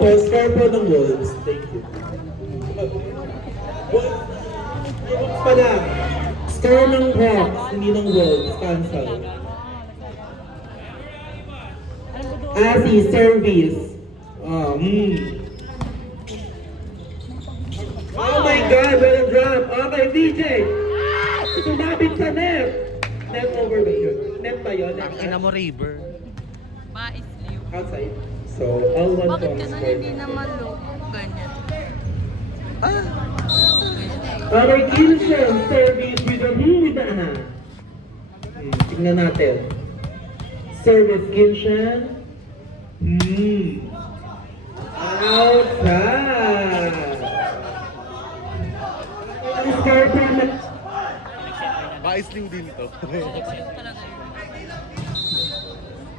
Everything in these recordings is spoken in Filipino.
po, score po ng Wolves. Thank you. Wolves pala. Score ng Hawks, hindi ng Wolves. Cancel. Si service. Oh my God, well drop. Okay, DJ. Sumabit sa net. Net over ba yun? Net ba yun? Ang ina mo, Raver. Maisliw. Outside. So, all one Bakit points ganun for hindi naman low? Ganyan. Okay, Kilshan, service with a huda na. Tingnan natin. Service, Kilshan. Outside. Ang score po na... Maisling din to. Maisliw talaga yun.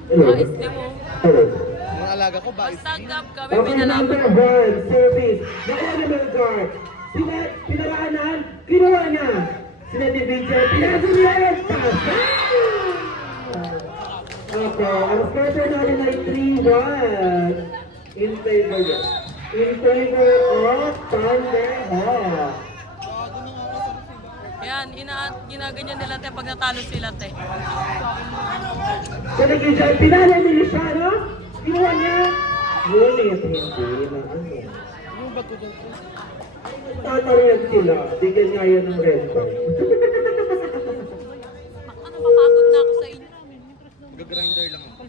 Hello? Maisliw mo. Hello? Mga alaga ko, Basta maisling. gap kami, Okay, may nalaman. number one, service. The animal guard. Pinaraanan, kinuha niya. Sina Division, pinasa niya yung pasa. Okay, ang score po natin ay 3-1. In favor niya. In favor of Thunderhawk. Yan, ginaganyan nila te pag natalo sila te. So, nag-enjoy, pinala niya siya, no? Kinuha niya. Ngunit, hindi na ano. Yung bago dyan ko. Tatariyag sila. Bigyan niya yan ng red card. Ano, mapagod na ako sa inyo. Mag-grinder lang ako.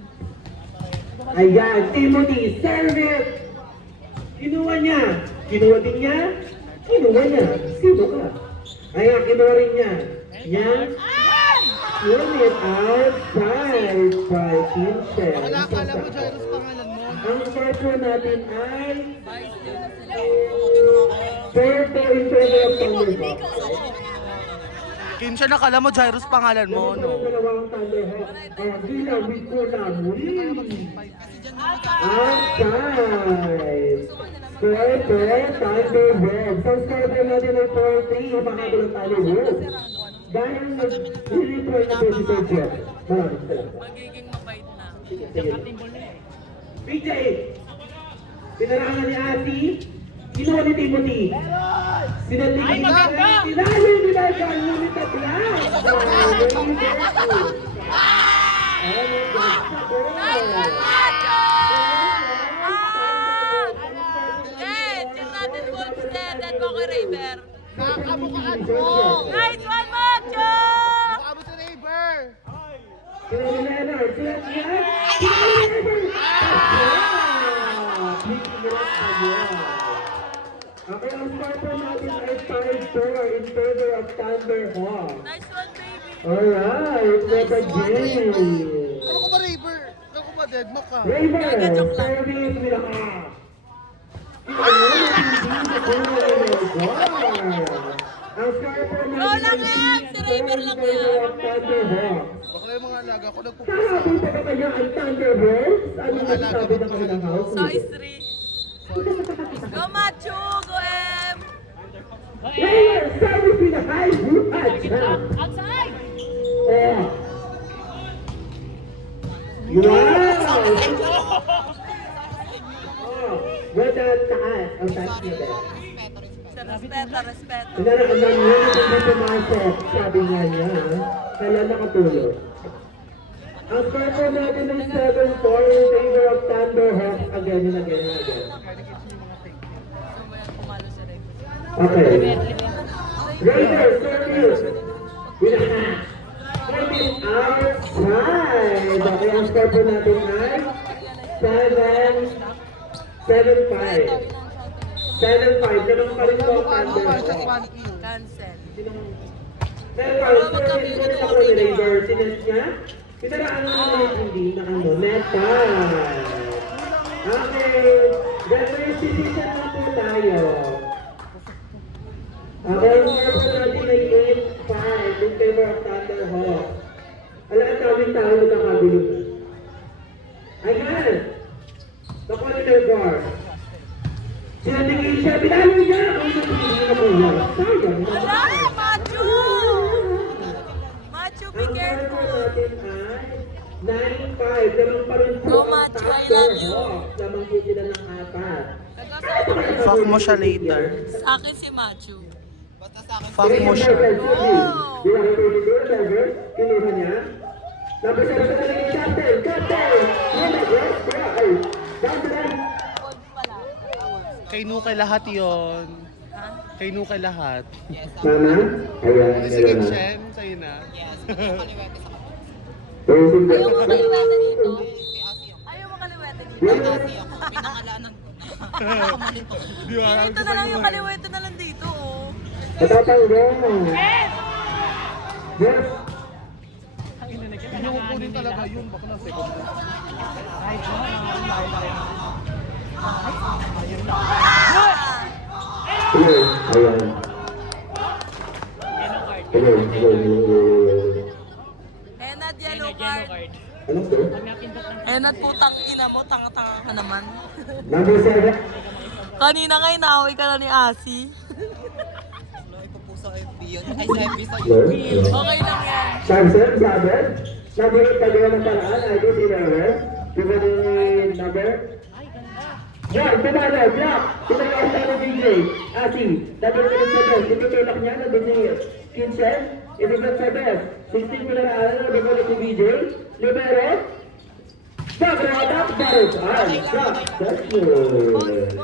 Ayan, Timothy, service! Kinuha niya. Kinuha din niya. Kinuha niya. Sino ka? Ayan, kinuha rin niya. Yan. Unit outside by Kinshel. Akala mo, Jairus, pangalan mo. Ang score po natin ay Maisliw na sila. 4 in favor of Thunderhawk. Kinsha, nakala mo, Jairus, pangalan mo, no? Dalawang Thunderhawk. Ginamit ko lang. Outside. Score po, Thunderhawk. So score po natin ay 4-3. Makabulang tayo, Wolves. Dahil nag-report na po si Sir Jeff. Maraming salamat. Magiging mabait na. PJ! Pinarangan ni Ati. Kinuha ni Timothy. Sinandig ni Ati. Sinalo ni Ati. Ngunit at yan. Cheer natin Wolves din. Dead mo kay Raver. Nakabukaan mo! Nice one, Macho! Nakabot si Raver! Kinuha ni Leonard. Sila niya. Kinuha ni Leonard. Okay, ang score po natin ay 5-4 in favor of Thunderhawk. Nice one, baby. Alright, what a game. Ano ko ba, Raver? Ano ko ba, Deadma ka? Raver, service with a half. Ang score po Go lang yan! Si Raver lang yan. Thunderhawk. Baka yung mga alaga ko nagpupusa. Sabi pa ba kanya ang Thunderbolts? Ano nagsabi ng kanilang house? Size 3. Go, Macho! Go, M! Player, service with a high buhat. Outside! Oh. Wow! Oh, what a taas. Ang taas niya din. Respeto. Ang niya pumasok, sabi nga niya, kaya nakatulog. Ang score po natin ay 7-4 in favor of Thunderhawk again and again and again. So, yan, pumalo si Raver. Okay. Raider, service. With a half. Service outside. Okay, ang score po natin ay 7-5. 7-5. Ganun pa rin po ang Thunderhawk. Cancel. Service po rin ako ni Raider. Sinas niya. Pinaraan naman hindi na ano, metal. Okay, diversification na po tayo. Okay, ang score po natin ay 8-5 in favor of Thunderhawk. Wala ang tawing tao na nakagulo. Ayan! Nakuha ni Melgar. Sinandigin siya, pinalo niya! Ang natigil na po yan. Sayang. Wala! Macho! Macho, be Ang score po careful! natin ay 9-5. Lamang pa rin po Go, ang Macho, I Thunder love you. Hawks. Lamang po sila ng 4. Fuck mo siya later. Sa akin si Machu. Fuck mo siya. Di ba ito dito, Trevor? Kinuha niya. Tapos siya na naging captain! Captain! Yes, kaya, ay, down the line. Kay Nuke lahat yon. Kay Nuke lahat. Mama? Ayan, Sige, ayan. Shen, sa'yo na. Ayusin ko. Ayaw mo kaliwete dito? Ayaw mo kaliwete dito? Di ba? Ito na lang yung kaliwete na lang dito, oh. Natatanggal. Yes! Hindi ko kunin talaga yun. Baka na second. Ayun, ayan. Ayun. Enad, yellow card. Ano to? Enad, putang ina mo, tanga-tanga ka naman. Number 7. Kanina nga inaaway ka na ni Asi. Okay lang yan. Samson, Sabel. Number 8, pagawa ng paraan. I do see number. Diba yung number? Yan, tumalo, block. Tumalo sa ano DJ. Asi, number 7 sa best. Itutulak niya, nandun si Kinshen. Itutulak sa best. 16 ko na naaral, nandun ulit si BJ. Libero. Bagrata, Barot. Ay, stop. That's good.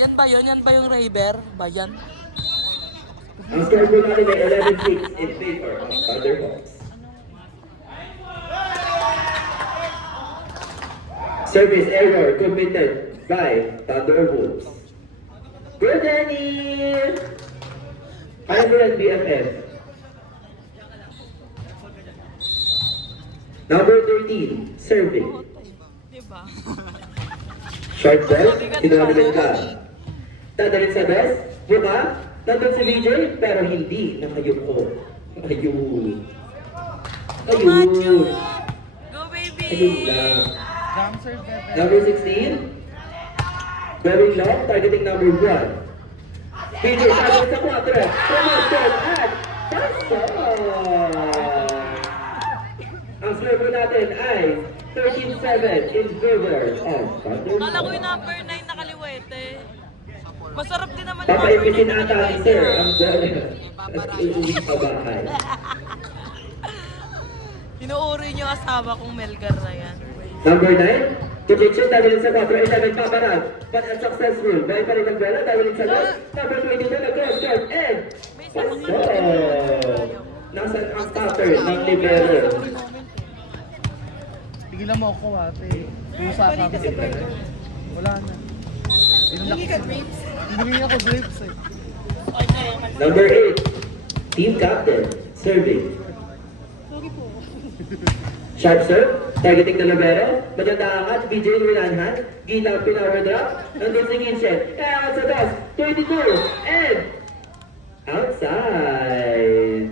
Yan ba yun? Yan ba yung Raver? Ba yan? Ang score po natin ay 11-6 in favor of Thunderhawks. Service error committed by Thunderwolves. Good, Danny! Hybrid BFF. Number 13, serving. Diba? Short ball, kinakabilan ka. Dadalhin sa best, buka, nandun si VJ, pero hindi nakayuko. Ayun. Machu! Ayun. Go, baby! Ayun lang. Damser, bebe. Number 16, going long, targeting number 1. VJ, sabi sa 4, promoted at Pasok! Ang score po natin ay 13-7 in favor of Thunder. Kala ko yung number 9 na kaliwete. Masarap din naman yung number Papaipitin 9 na ata ni kaliwete. Sir ang bola. At uuwi sa bahay. Inuuri niyo asawa kong Melgar na yan. Number 9, projection, dahil sa 4, 11 paparag. But unsuccessful. Bahay pa rin ang bola, dahil sa last. Number 22, nag-cross court, and pasok! Nasaan ang pattern ng libero? Tigilan mo ako, ate. Kung sasabi si Bebe. Wala na. Hindi ka grapes? Hindi ako grapes eh. Number 8, team captain, serving. Sharp serve, targeting na libero. Maganda angat, BJ Winanhan. Gina, pinower drop. Nandun si Ginshen. Kaya sa taas, 22, and outside.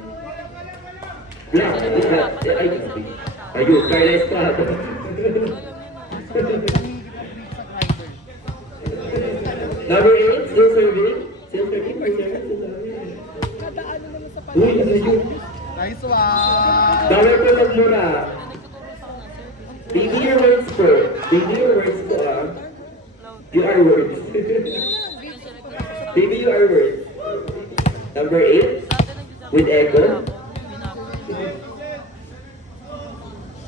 Block. Ayun, Carla Estrada. Number 8, still serving. Still serving, Marcela. Uy, ano yun? Nice one! Bawal ko magmura. Baby, your words po. Baby, your words po, ah. You are words. Baby, you are words. Number 8, with echo.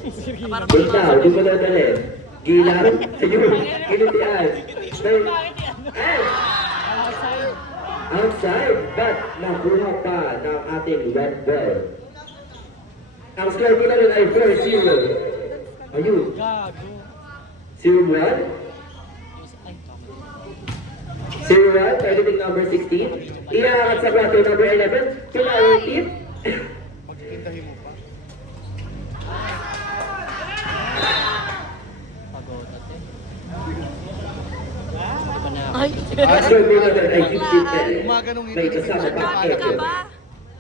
Wait now, di mo dadalhin. Gilang, ayun, kinitian. Ay! Outside, but nakuha pa ng ating red ball. Ang score ko na rin ay 4-0. Ayun. 0-1. 0-1, targeting number 16. Iaangat sa plato number 11. Pinawa tip. Pagkikintahin mo pa. Ay, Ang score ko na rin ay 15-10. Gumaganong May ngiti. kasama pa bakit ka echo. ba?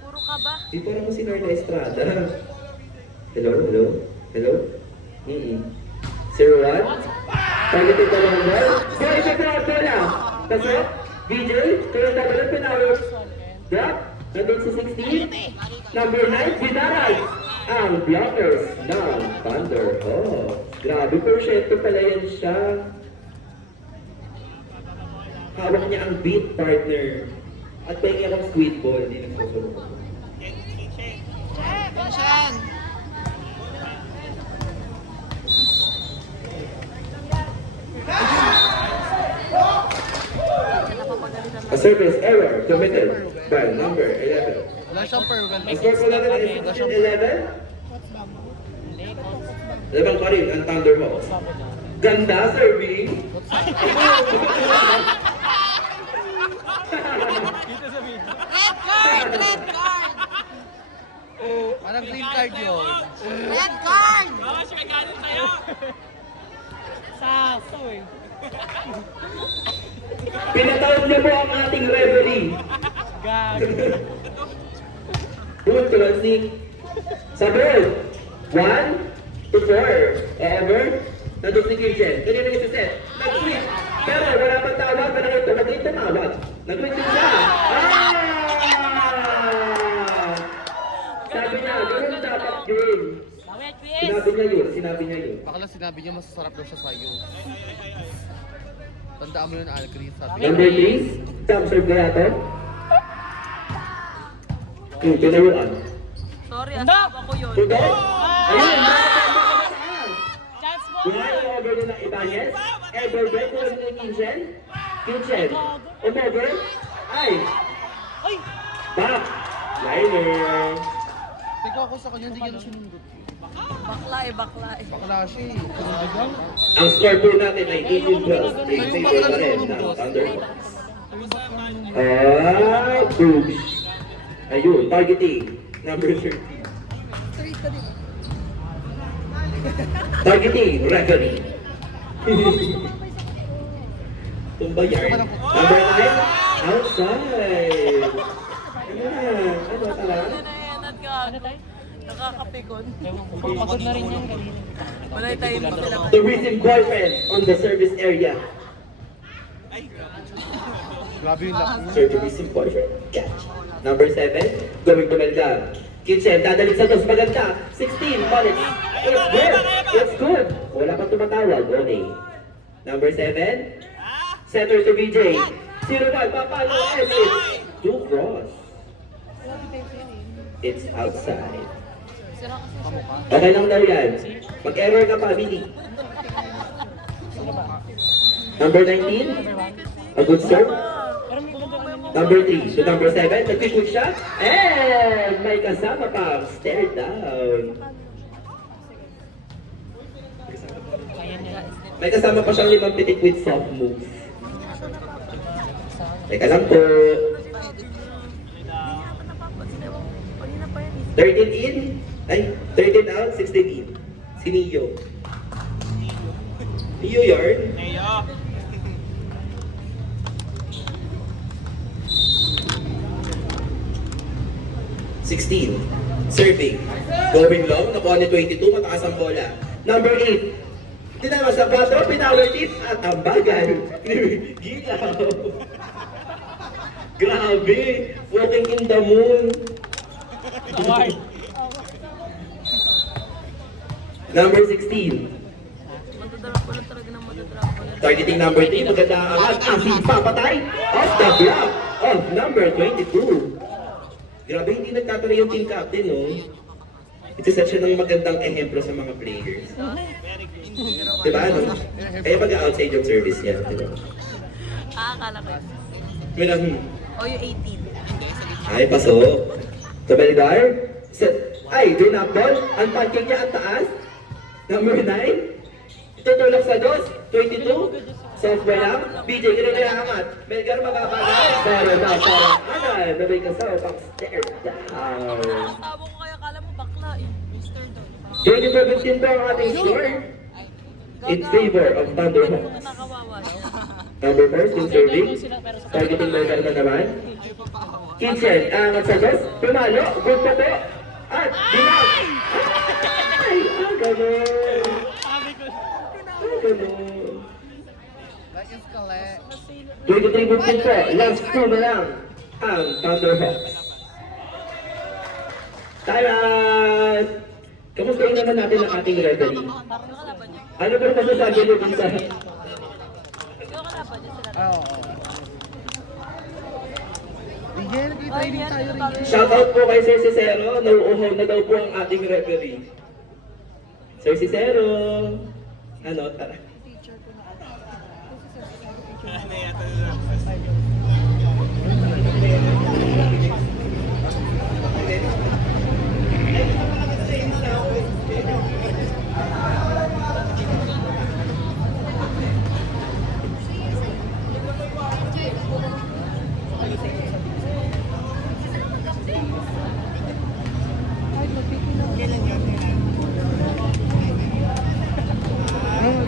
Puro ka ba? Di pa naman si Narda Estrada. Hello, hello, hello? 0-1. Targeting pa lang ball. Boy, ito pa ang bola. Kasi, BJ, kaya tabalan pinawag. Drop. Nandun sa 16. Number 9, Binaray. ang blockers ng Thunderhawks. Grabe, porsyento pala yan siya. Hawak niya ang beat partner. At pengi akong squid ball, hindi nagsusunod. Pasyan! A service error committed by number 11. Wala siyang perwell. Ang score po natin ay 16-11. Labang pa rin ang Thunderhawks. Ganda, serving. Red card! Red card! Parang green card yun. Red card! Pinatawag niyo po ang ating referee. Doon, Tulasnik. Sa board. 1 to 4. Ever? Nandun si Kirchen. Kanina yung set. Nag-tweet. Pero wala pang tawag. Pero ito, nag-tweet tumawag. Nag-tweet din siya. Sabi niya, ganun dapat game. Sinabi niya yun. Baka lang sinabi niya masasarap daw siya sa'yo. Tandaan mo yun, Alcris. Sabi niya. Number 3. Top serve kaya to? Pinayuan. Sorry, asawa ko yun. Tudo? Ayun, Buhay ang over na ng Ibanez. Ever break mo rin ng Kitchen. Kitchen. Umover. Ay. Back. Liner. Teka ako sa kanya, hindi ka na sinundot. Bakla eh, bakla eh. Bakla siya eh. Sinundot lang. Ang score po natin ay 18-12. Same pa rin ng Thunderhawks. Boosh. Ayun, targeting. Number 13. Targeting, referee. Tumba yarn. Number 9, outside. Ano talaga? Nanayanat ka. Nakakapikon. Pagod na rin yan kanina. Malay tayo magkailangan. The recent boyfriend on the service area. Grabe yung laki. Serve the recent boyfriend. Catch. Number 7, going to Melgar. Kitchen, dadalik sa dos, maganda. 16, minutes. It's good. It's good. Wala pang tumatawag. Okay. Number 7, center to VJ. 0-1, papalo. It's 2 cross. It's outside. Okay lang daw yan. Mag-error ka pa, Billy. Number 19, a good serve. Number 3 to number 7, nag-quick shot. And may kasama pa, stare down. May kasama pa siyang 5 pitik with soft moves. Teka lang po. 13 in. Ay, 13 out, 16 in. Si Neo. Neo yarn. 16. Serving. Going long, nakuha ni 22, mataas ang bola. Number 8. Tinama sa 4, pinower tip at ang bagal. Gilaw. Grabe. Walking in the moon. Number 16. Madadrap ko lang talaga ng madadrap ko lang. Targeting number 3, maganda ang angat. Asi, papatay. Off the block of number 22. Grabe, hindi nagtatuloy yung team captain, no? Ito-set siya ng magandang ehemplo sa mga players. Diba, no? Kaya mag-outside yung service niya, diba? Akala ko yun. May lang, O yung 18. ay, pasok. Sa Belgar, set, ay, green up ball. Ang pancake niya ang taas. Number 9. Tutulak sa dos, 22. Software lang. BJ, ganun na yung angat. Belgar magabagal. Para na, para. Ano, nabay ka sa pang stare down. Tabo ko kaya akala mo bakla eh. Mister daw. 24-15 po ang ating score. In favor of Thunderhawks. Nakawawa. Number 4, still serving. Targeting Belgar na naman. Kitchen, angat sa dos. Pumalo, good po po. At, binag! Ay, ganun. Ganun. Like yung skale. 23-15 po, last 2 na lang ang Thunderhawks. Time out! Kamustahin naman natin ang ating referee. Ano ba masasabi niyo dun sa... Oo. Rigel, training tayo, Rigel. Shoutout po kay Sir Cicero. Nauuhaw na daw po ang ating referee. Sir Cicero. Ano, tara.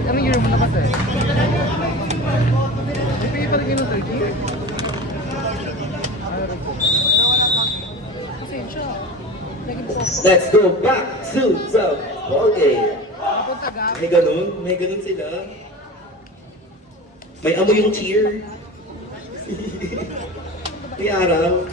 Anong year mo na kasi? May pay pa rin kayo ng 30? Pasensya. Naging po. Let's go back to the ball game. Napunta ga? May ganun sila. May amoy yung cheer. May araw.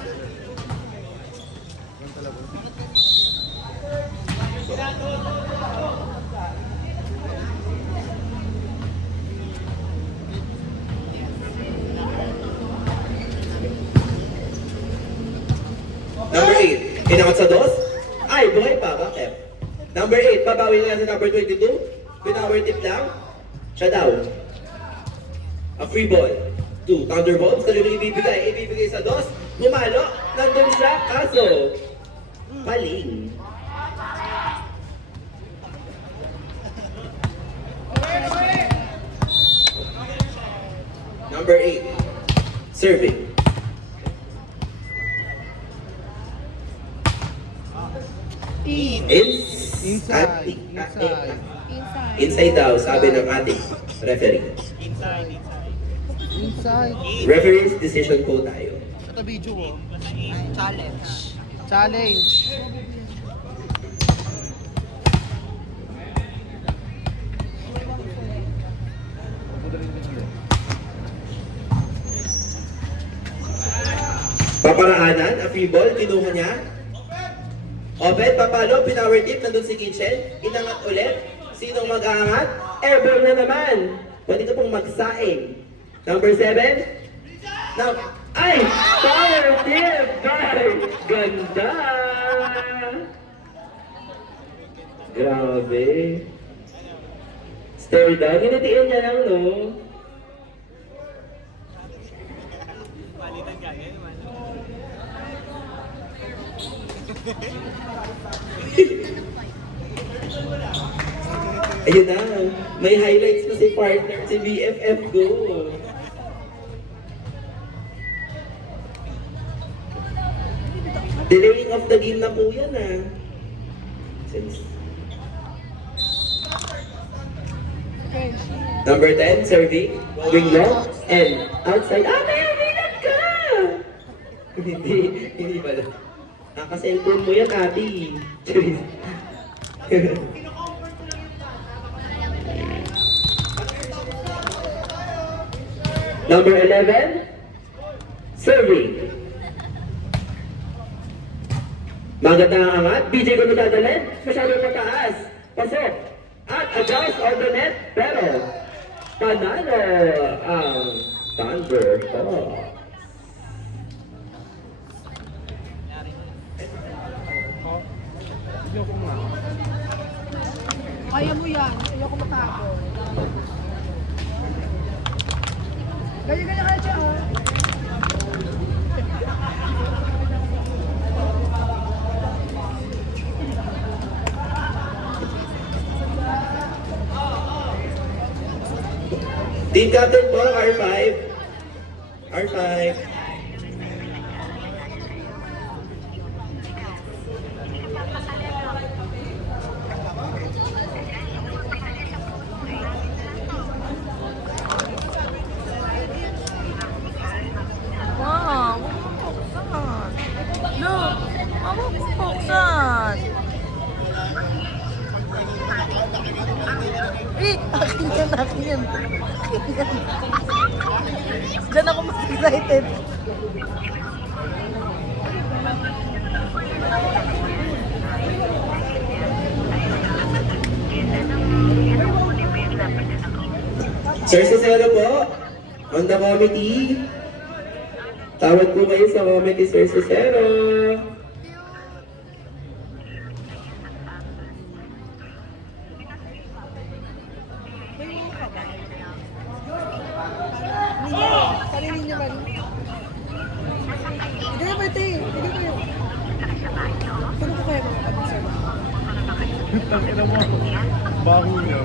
Number 8, inakot sa dos? Ay, buhay pa, bakit? Number 8, babawi nga sa number 22. Pinower tip lang. Siya daw. A free ball. 2, thunderbolts. Kanino ibibigay? Ibibigay sa dos. Gumalo. Nandun siya. Kaso, paling. Number 8, serving. Inside. Inside daw, sabi ng ating referee. Inside. Referee's decision po tayo. Ito video ko. Challenge. Challenge. Paparaanan, a free ball, kinuha niya. Open, papalo, pinower tip, nandun si Kitchen. Inangat ulit. Sinong mag-aangat? Airborne na naman. Pwede ka pong magsaing. Number 7. Ay! Power tip! Guys! Ganda! Grabe. Stare down. Hinitian niya lang, no? Ayun na, may highlights na si partner, si BFF Go. Delaying of the game na po yan ah. Number 10, serving, wing long, and outside. Ah, may umilat ka! Hindi pala. Naka-cellphone mo yan, ate. Charis. Number 11, serving. Maganda ang angat. BJ ko natadalhin. Masyadong mataas. Pasok. At adjust on the net. Pero, panalo ang Thunderhawks. Video ko nga. Kaya mo yan. Ayoko matago. Ganyan-ganyan kaya siya, oh. Team captain po, R5. R5. Wow, buksan. Look, buksan. Eh, akin yan, akin yan. Diyan ako mas excited. Sir Cicero po, on the committee. Tawag po kayo sa committee, Sir Cicero. Sarili niyo man. Hindi na pwede. Hindi kayo. Saan ko kaya mga kabisar? Tangina mo. Baho niyo.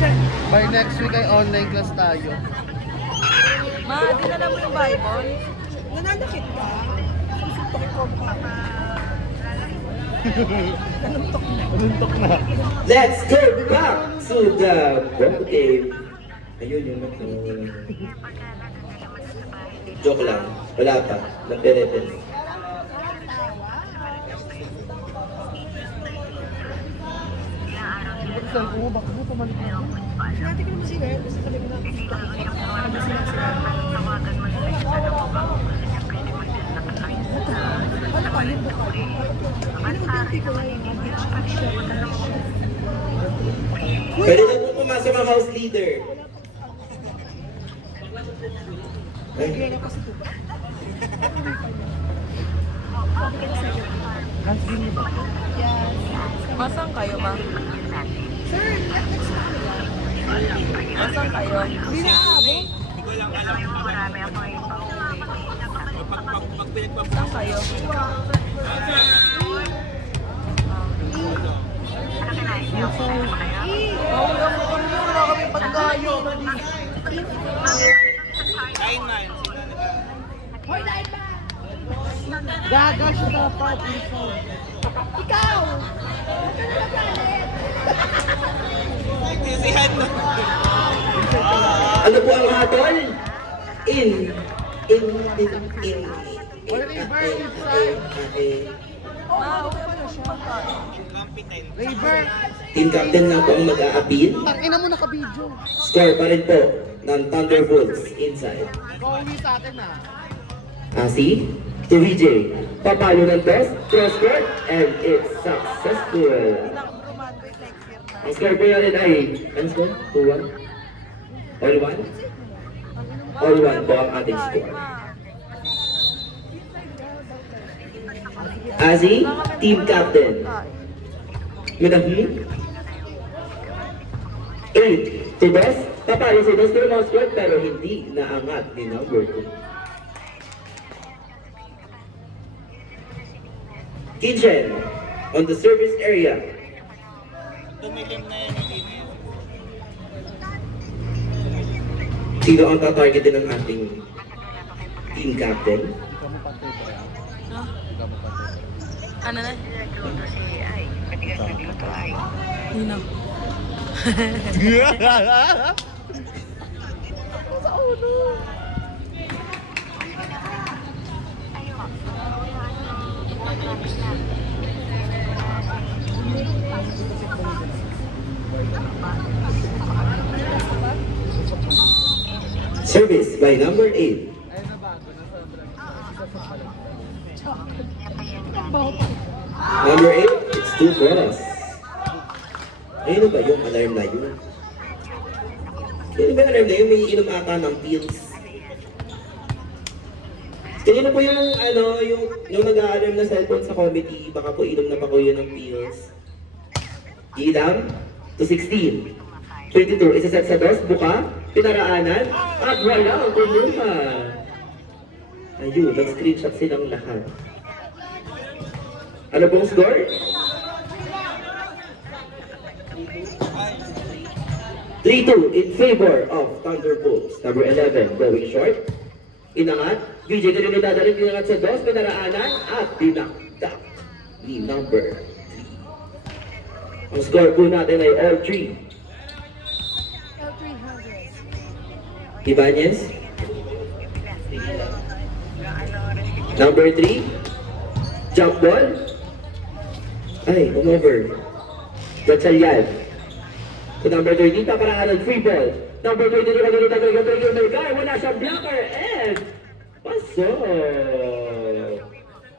Check. By next week ay online class tayo. Ma, dinala mo yung Bible? Nananakit ka? Suntok ko pa. Anuntok na. Let's go back to the ball game. Ayun yung joke lang. Wala pa. Nagpiretin. Saan ko? Bakit mo pamalik na? Sinati ko naman si Red. Kasi sabi ko na nakikita ko. Sabi sila sila. Ano pa yun ba? Pinag-unti ko na yung Pwede na po pumasok ang house leader. Kaya na pa si Tuba. Last game niyo ba? Masang kayo, ma? Sir, next time lang. Masang kayo? Hindi na aabot. Masang kayo? Wala kami pagkayo. Gaga siya dapat. Ikaw! Ano po ang hatol? In. Ma, okay pa na siya. Labor. Team captain na po ang mag-a-appeal. Tangina mo naka-video. Score pa rin po ng Thunderbolts inside. Go-uwi sa atin na. Asi to VJ. Papalo ng toss, cross-court, and it's successful. Hindi na ako graduate next year na. Ang score po natin ay, ano score? 2-1? All 1? All 1 po ang ating score. Asi, team captain. With a 8 to Dos. Papalo si Dos to mouse score pero hindi naangat ni number 2. Kitchen on the service area. Tumilim na yan, hindi na yan. Sino ang tatargetin ng ating team captain? Ikaw mo pantay pa rin. Ikaw mo pantay. Ano na? Hindi na. Service by number 8. Ayun na bago. Number 8, it's 2 for us. Ayun ba yung alarm na yun? Ayun ba yung alarm na yun? May inom ata ng pills. Kanina po yung yung nag-a-alarm na cellphone sa committee, baka po inom na pa ko yun ng pills. Ilam to 16. 22, isaset sa dos, buka, pinaraanan, at wala ang kumuha. Ayun, nag-screenshot silang lahat. Ano pong score? 3-2 in favor of Thunderbolts. Number 11, going short. Inangat. VJ na rin nadadaling inangat sa dos, pinaraanan, at dinakdak ni number 3. Ang score po natin ay all 3. Ibanez. Number 3. Jump ball. Ay, umover. Gatsalyan. So number 13, paparaan ng free ball. Number 20, nakalimutan ko yung guy. Wala siyang blocker. And paso.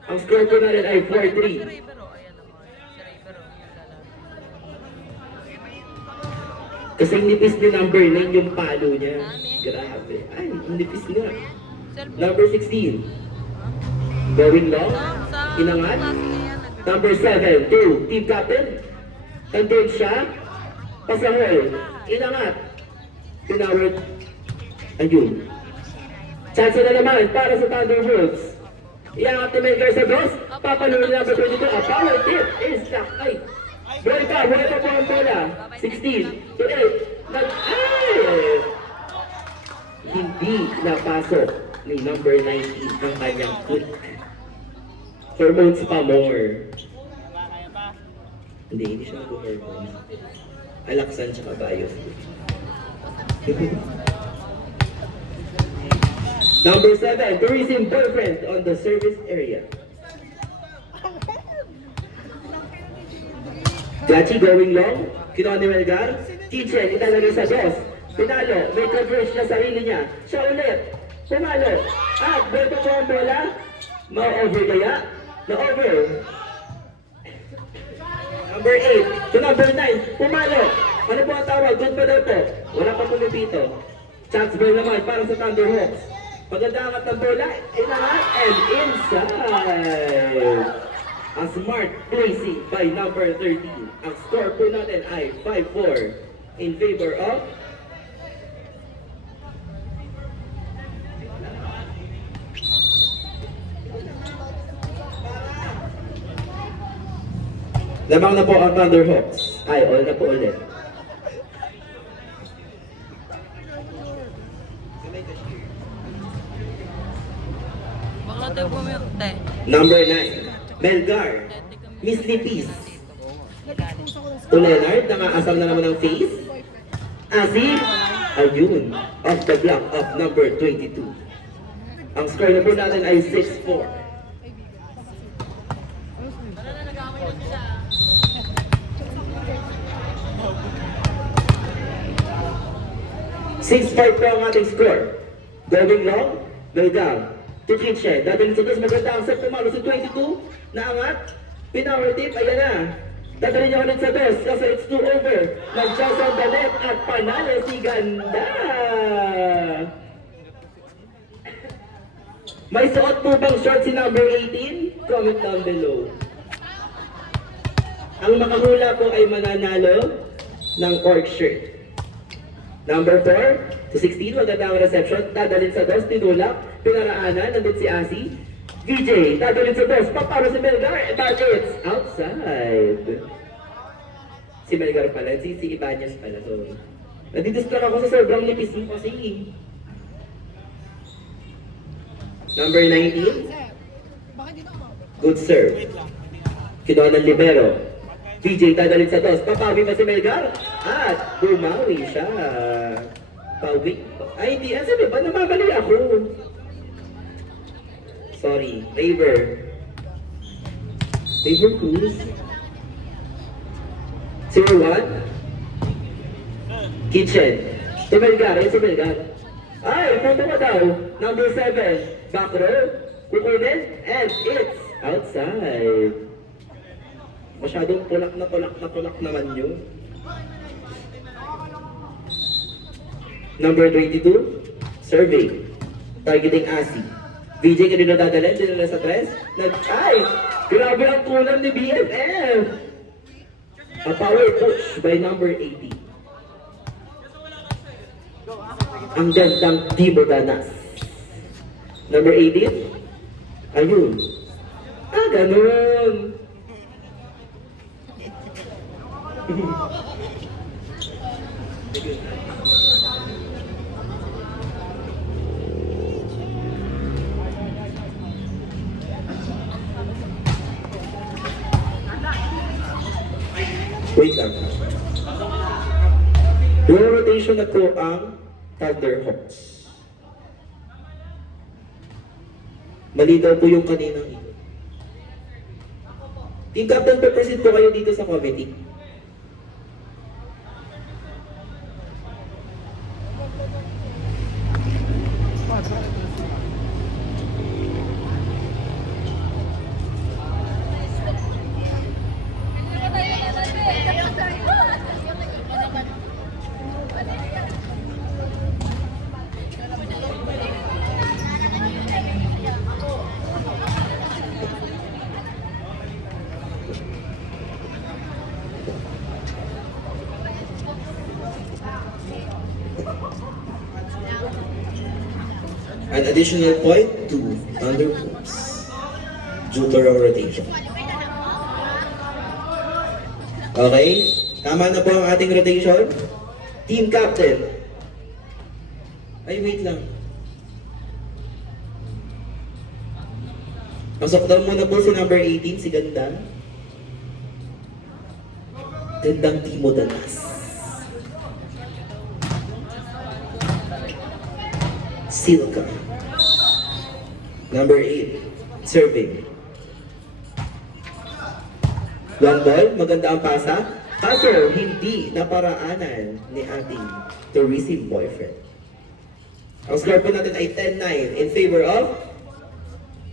Ang score po natin ay 4-3. Kasi nipis ni number 9 yung palo niya. Grabe. Ay, nipis nga. Number 16. Going long. Inangat. Number 7. 2. Team captain. Nandun siya. Pasahol. Inangat. Pinaward. Ayun. Chance na naman para sa Thunderbolts. Iangat ni Melgar sa dos. Papaluin na number 22. A power tip is lock. Ay. Buhay pa po ang bola. 16 to 8. Ay! Hindi napasok ni number 19 ang kanyang quick. Hormones pa more. Hindi siya mag-hormones. Alaksan siya kabayo. Number 7, tourism boyfriend on the service area. Gachi going long, kinuha ni Melgar. Kitchen, italagay sa dos. Pinalo, may coverage na sarili niya. Siya ulit. Pumalo. At, boto po ang bola. Ma-over kaya? Na-over. Number 8 to number 9. Pumalo. Ano po ang tawag? Good pa daw po. Wala pa pumipito. Chance ball naman para sa Thunderhawks. Maganda angat ng bola. Inangat and inside. A smart placing by number 13. Ang score po natin ay 5-4 in favor of lamang na po ang Thunderhawks. Ay, all na po ulit. Bakla tayo pumirte. Number 9, Melgar. Miss Lipis. To Leonard, nangaasam na naman ang face. Asi, ayun, off the block of number 22. Ang score na po natin ay 6-4. Six-five po ang ating score. Going long, Melgar. To Kitchen, dadalhin sa dos, maganda ang set, pumalo sa 22, naangat, pinower tip, ayan na. Dadalhin niya ulit sa dos, kasi it's 2 over. Nag-chance on the net at panalo si Ganda. May suot po bang short si number 18? Comment down below. Ang makahula po ay mananalo ng cork shirt. Number 4 to 16, maganda ang reception. Dadalhin sa dos, tinulak, pinaraanan, nandun si Asi. VJ, dadalhin sa dos, paparo si Melgar, but it's outside. Si Melgar pala, si Ibanez pala. So, nadidistract ako sa sobrang nipis mo kasi. Number 19, good serve. Kinuha ng libero. VJ dadalhin sa dos, papawi pa si Melgar at bumawi siya. Pawi. Ay hindi, sabi ba namamali ako? Sorry, Raver Cruz. 0-1. Kitchen. Si Melgar, si Melgar. Ay, punto ka daw. Number 7, back row. Kukunin, and it's outside. Masyadong tulak naman yun. Number 22, survey. Targeting Asi. VJ kanino dadalhin? Dinala sa tres? Ay! Grabe ang kulang ni BFF! A power push by number 80. Ang gandang Timo Danas. Number 18. Ayun. Ah, ganun. Wait lang. Dual rotation na po ang Thunderhawks. Mali daw po yung kaninang ito. Team Captain, pe-proceed po kayo dito sa committee. An additional point to Thunder Wolves due to wrong rotation. Okay, tama na po ang ating rotation. Team captain. Ay, wait lang. Pasok daw muna po si number 18, si Ganda. Gandang Timo Danas. Silka. Number 8, serving. One ball, maganda ang pasa. Kaso, hindi naparaanan ni ating tourism boyfriend. Ang score po natin ay 10-9 in favor of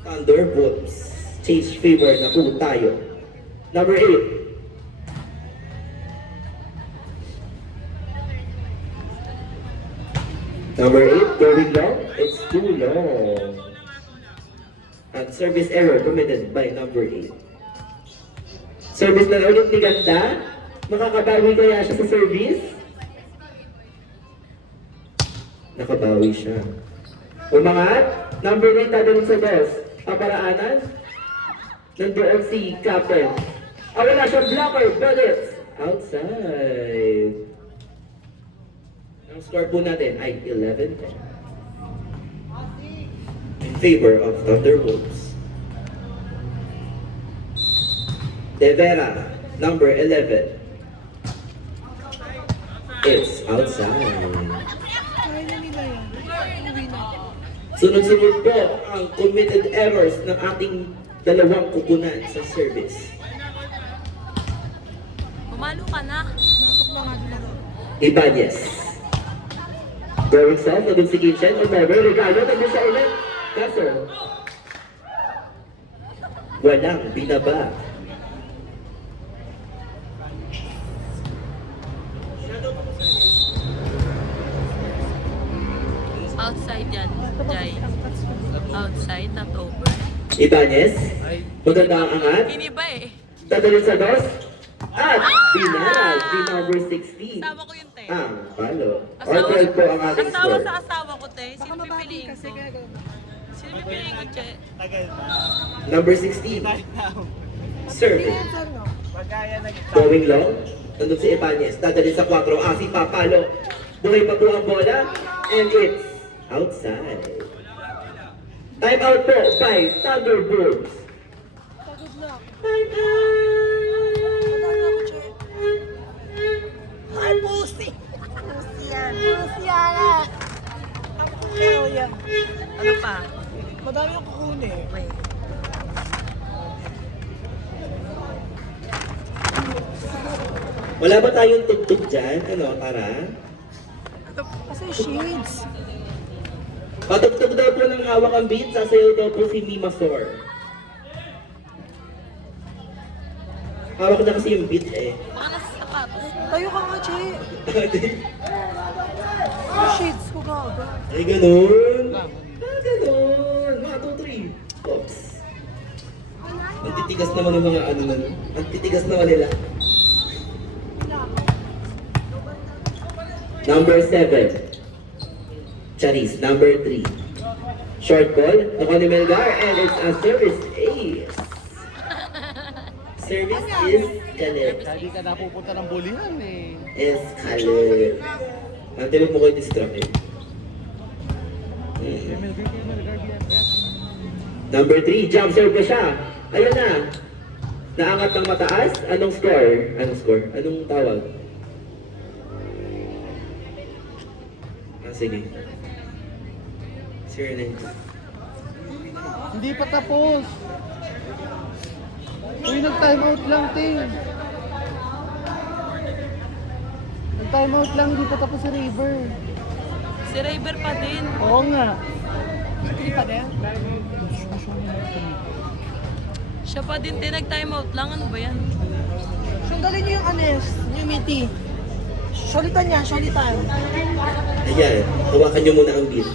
Thunder Wolves. Change favor na po tayo. Number 8. Number 8, going long. It's too long. And service error committed by number 8. Service na ulit ni Ganda. Makakabawi kaya siya sa service? Nakabawi siya. Umangat. Number 9 tatanong sa dos. Paparaanan. Nandoon si Captain. Wala siyang blocker, but it's outside. Ang score po natin ay 11-10. In favor of Thunder Wolves. De Vera, number 11. It's outside. Kaya na nila yan. Uwi na. Sunod-sunod po ang committed errors ng ating dalawang kupunan sa service. Pumalo ka na. Nakasok na nga din ako. Ibanez. Going south, naging si Kitchen, never regalo, naging siya ulit. Kaso, walang binaba. Outside yan, Jai. Outside, not over. Ibanez, maganda ang angat. Iniba eh. Dadalhin sa dos. At binarag ni number 16. Asawa ko yun, te. Ang palo. Or 12 po ang ating Asawa score. sa asawa ko, te. Baka Sino mabati pipiliin kasi ko? kaya Sino pipiliin ko, Che? Tagal na. Number 16. Serving. Sir, no? Pagkaya Going long. Nandun si Ibanez. Dadalhin sa 4. Si Papalo. Buhay pa po ang bola. And it's outside. Time out po by Thunder Wolves. Pagod na. Time out! Madami ako, Che. Ay, pusi! Pusi yan. Pusi yan. Ako kaya yan. Ano pa? Madami ako kukunin. Wait. Wala ba tayong tugtog dyan? Ano, Tara? Kasi shades. Patugtog daw po ng hawak ang beat. Sasayaw daw po si Mima Sor. Hawak na kasi yung beat eh. Baka nasa sapatos. Tayo ka nga, Che. Shades ko gaga. Ay, ganun. Ganun. 1, 2, 3. Oops. Ang titigas naman ng mga ano na. Ang titigas naman nila. Number 7. Charis, number 3. Short ball, nakuha ni Melgar, and it's a service ace. Service is kalit. Hindi ka napupunta ng bulihan eh. Is kalit. Ang tinag mo ko yung distract eh. Number 3, jump serve pa siya. Ayun na. Naangat ng mataas. Anong score? Anong score? Anong tawag? Sige. 0-9. Hindi pa tapos. Uy, nag-time out lang, Ting. Nag-time out lang, hindi pa tapos si River. Si Raver pa din. Oo nga. Hindi pa din? Siya pa din, te. Nag-time out lang. Ano ba yan? Sandali niyo yung anes, yung miti. Solitan niya, solitan. Ayan, hawakan nyo muna ang beat.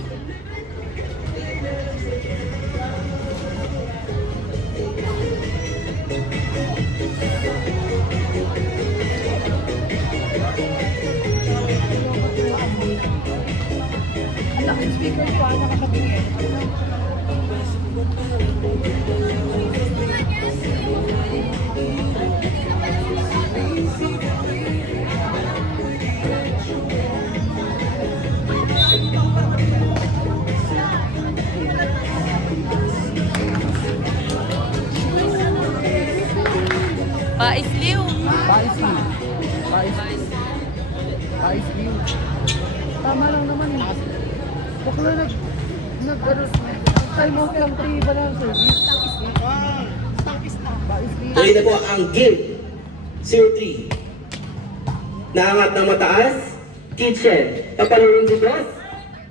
Ang laki Speaker pa, nakakatingin. Paisliw. Paisli. Paisli. Paisli. Tama lang naman eh. Bakla time out lang 3 ba lang service? Paisli. Tuloy na po ang game. 0-3. Naangat ng mataas. Kitchen. Papalurin si Boss.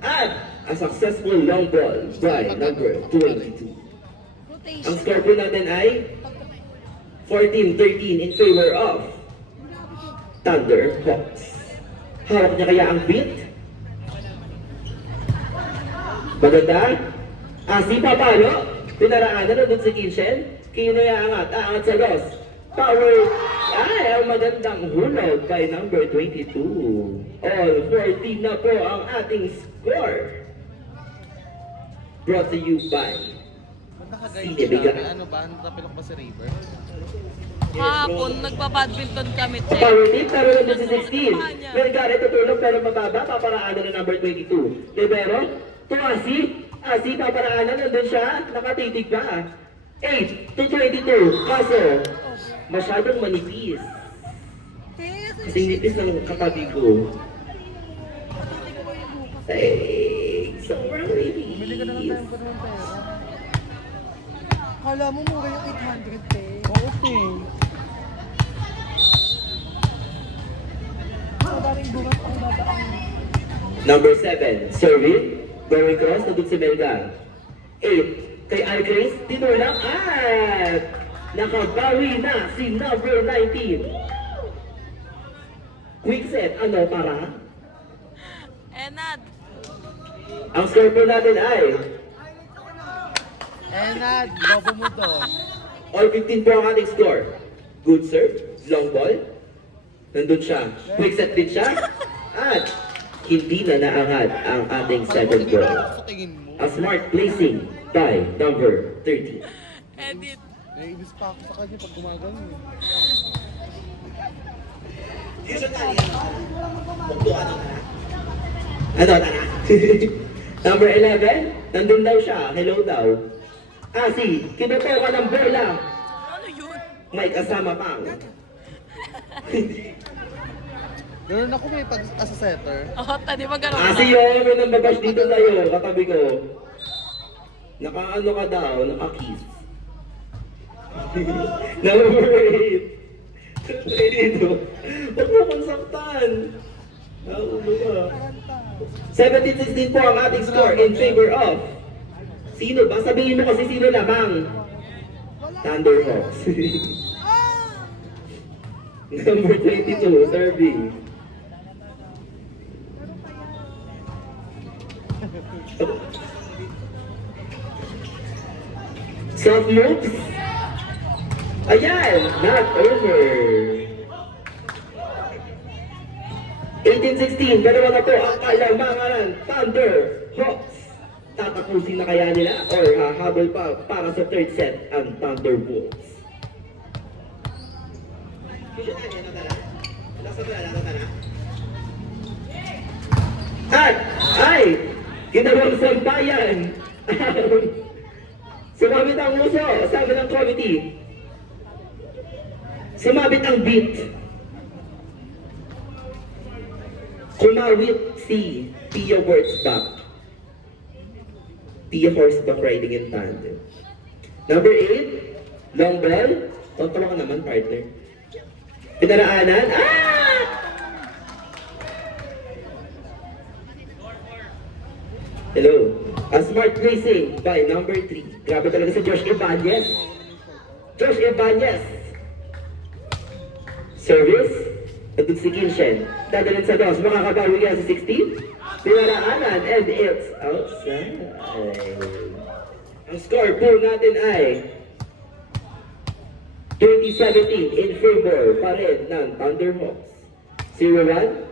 At a successful long ball by number 22. Ang score po natin ay 14-13 in favor of Thunderhawks. Hawak niya kaya ang beat? Maganda. Si Papalo. Pinaraanan na doon si Kitchen. Kinoya aangat sa Ross. Power. Ay, ang magandang hulog by number 22. All 14 na po ang ating score. Brought to you by Nakagayon Sige, biga. siya. Ano ba? Napilok ba si River? Kahapon, nagpa-badminton kami, Che. Power tip, pero nandun si 16. Vergara tutulog pero mababa, paparaanan na number 22. Libero, Tuasi, paparaanan, nandun siya, nakatitig pa. 8 to 22, kaso, masyadong manipis. Kasing nipis ng katabi ko. Ay, sobrang Bili ka na lang nipis. tayo pa naman pera. Kala mo mura yung 800 pe. Oo, eh. Madaling bukas ang dadaan. Number 7, Servin, going cross, nandun si Melga. 8, kay Algrace, tinulak at nakabawi na si number 19. Quick set, ano para? Enad. Ang score po natin ay Enad, bobo mo to. all 15 po ang ating score. Good serve, long ball. Nandun siya. Quick set din siya. At hindi na naangat ang ating second ball. Sa tingin mo? A smart placing by number 30. Edit. Naiinis pa ako sa kanya pag gumagano eh. Ano na? Number 11, nandun daw siya. Hello daw. Kinuto ka ng bola. Ano yun? May kasama pang. Ganun ako may pag as a setter. Oh, tadi ba ganun Yun, may nambabash dito sa'yo, katabi ko. Naka-ano ka daw, naka-kiss. Number 8. Dito. Huwag mo kong saktan. Naulo ka. 17-16 po ang ating score in favor of. Sino ba? Sabihin mo kasi sino lamang. Thunderhawks. Number 22, serving. Soft moves. Ayan, not over. 18-16, dalawa na po ang kalamangan Thunderhawks. Tatapusin na kaya nila or hahabol pa para sa third set ang Thunderbolts. At ay ginawang sampayan. Sumabit ang uso, sabi ng committee. Sumabit ang beat. Kumawit si Pia Wurzbach. Pia horseback riding in tandem. Number 8, long ball. Tontawa ka naman, partner. Pinaraanan. Hello. A smart racing by number 3. Grabe talaga si Josh Ibanez. Josh Ibanez. Service. Nandun si Kinshen. Dadalhin sa dos. Makakabawi yan sa 16. Pinaraanan. And it's outside. Ang score po natin ay 2017 in favor pa rin ng Thunderhawks. 0-1.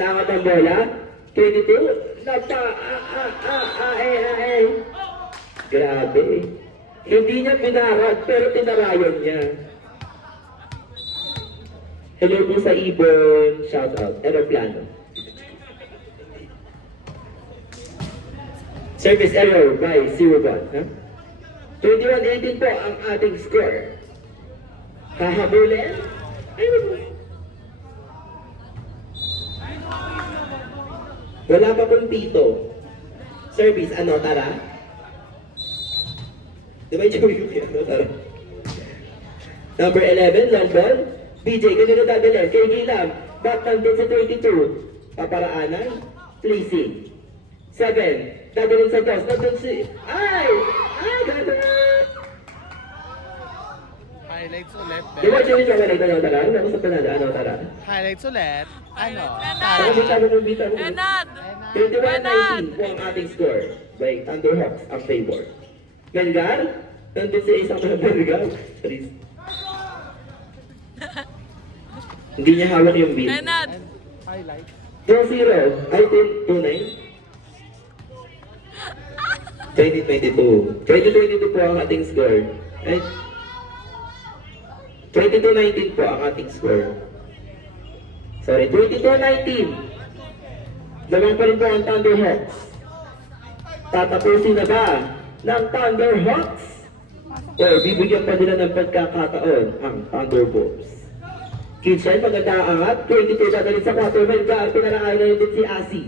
Naangat ang bola. 22. Grabe. Hindi niya pinarad, pero tinarayan niya. Hello po sa Ibon. Shout out. Aeroplano. Service error by 0-1. Huh? 21-18 po ang ating score. Kahabulin? Ayun. Wala pa pong pito. Service, ano, tara? Di ba yung ano, tara? Number 11, long ball. BJ, ganito dadali. Kay Gilam, back nandun sa 22. Paparaanan, placing. 7, dadalhin sa toss. Nandun si... Ay! Ay, gano'n! Highlights ulit. Di ba yung chocolate na tara? Ano sa panada? Ano, tara? Highlights ulit. Ano? Saka may sabi ng bita mo. Enad! 21-19 po ang ating score by Thunderhawks ang favor. Melgar, nandun sa isang mga Melgar. Please. Hindi niya hawak yung beat. Enad! Highlight. 2-0. Ay, 2-9. 2022. 2022 po ang ating score. Ay, 22-19 po ang ating score. Sorry, 22-19. Lamang pa rin po ang Thunderhawks. Tatapusin na ba ng Thunderhawks? O bibigyan pa nila ng pagkakataon ang Thunderbolts? Kitchen, maganda ang angat. 22 dadalhin sa 4. Melgar, pinaraan na din si Asi.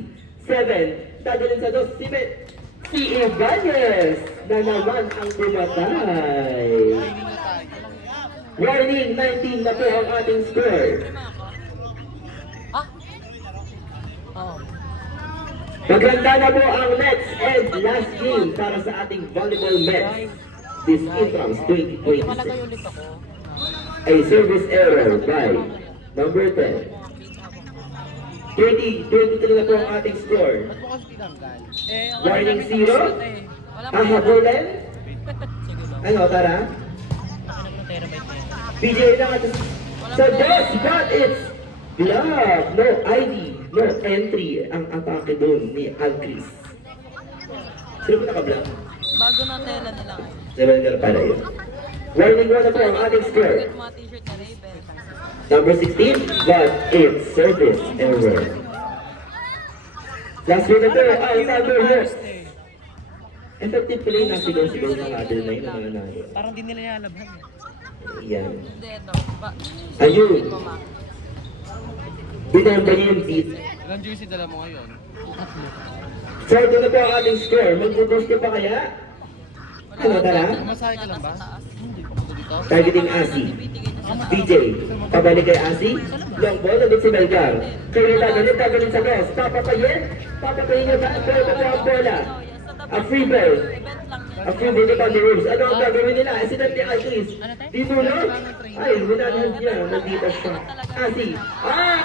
7, dadalhin sa 2. Si Ibanez na naman ang pumatay. Warning, 19 na po ang ating score. Ah? Oh. Maganda na po ang next and last game para sa ating volleyball match. This Intrams Malagay 2026. ulit ako. A service error by number 10. 23 na po ang ating score. Ba't mo kasi tinanggal? Warning 0. Wala pa Pahabulin. Sige ba? Ano, tara? Ng terabyte na yan. PJ na ka sa boss, but it's block. No ID, no entry ang atake doon ni Alcris. Sino po naka-block? Bago na tela nila ngayon. Level para yun. Warning 1 na po ang ating score. Get mga t-shirt na Raven. Number 16, but it's service error. Last one na po, ang Thunderhawks. Effective play na sigaw-sigaw ng atin na yun ang nangyari. Parang di nila nalabhan. Yan. Hindi, ito. Ayun. Hindi mo ma. Binamba niya yung beat. Ilang jersey dala mo ngayon? So, ito na po ang ating score. Mag-boost ka pa kaya? Ano, tara? Masahe ka lang ba? Hindi pa ko dito. Targeting Asi. DJ, pabalik kay Asi. Long ball, nandun si Melgar. Kaya dadalhin sa boss. Papatayin niya ba? Pero ito po ang bola. A free ball. A free ball on the roofs. Ano ang gagawin nila? Accident ni Alcris. Di mo lang? Ay, minanahan niya. Nandito siya. Asi. Ah!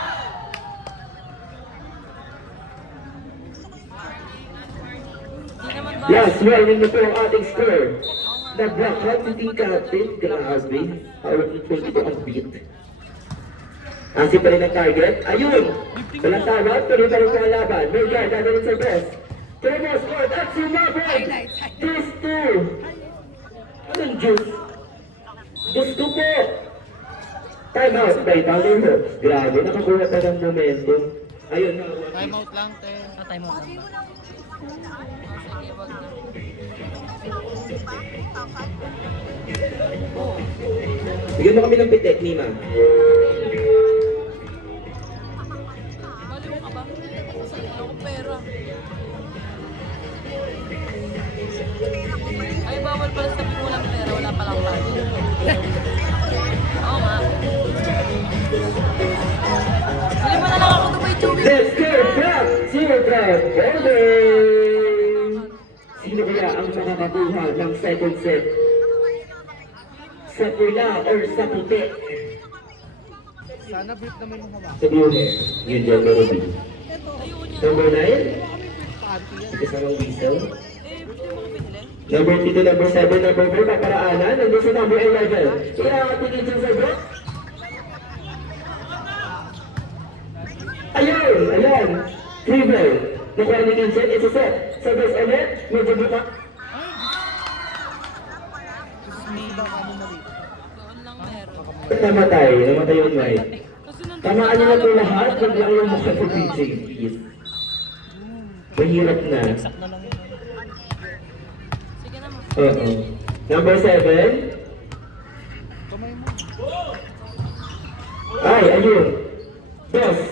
Hindi naman ba? Last warning na po ang ating score. Nag-blackout si Team Captain. Grabe. Hawak ni 22 ang beat. Asi pa rin ang target. Ayun! Walang tawag. Tuloy pa rin po ang laban. Melgar, dadalhin sa best. Turbo score. At sumabog! Juice 2. Anong juice? Gusto po! Time out by Thunderhawks. Grabe, nakakuha pa ng momentum. Ayun na. Time out lang, te. Time out lang. Sige, wag na. Bigyan mo kami ng pitek, Nima. Baliw ka ba? Wala ko pera. Ay, bawal pala sabi mo walang pera. Wala palang budget. Oo nga. Bili mo na lang ako Dubai Chewy. Let's get back to the bowling! Sino kaya ang makakakuha ng second set? Sa pula or sa puti? Sana brief naman yung hawak. Sa blue hair, yun yung meron din. Ayun niya. Number 9, Panty yan. kasamang whistle. Eh, hindi mo ko binili. Number 2, number 7, number 4, paparaanan. Nandun sa number 11. Kaya tingin siya sa bro. Ayun, ayan. Free ball. Nakuha ni Vincent, isuset. Service ulit, medyo buka. Doon lang meron. Namatay yung right. Tamaan niyo na ito lahat, huwag lang yung mukha ni PJ, please. Mahirap na. Sige naman. Oo. Number 7. Ay, ayun. Boss.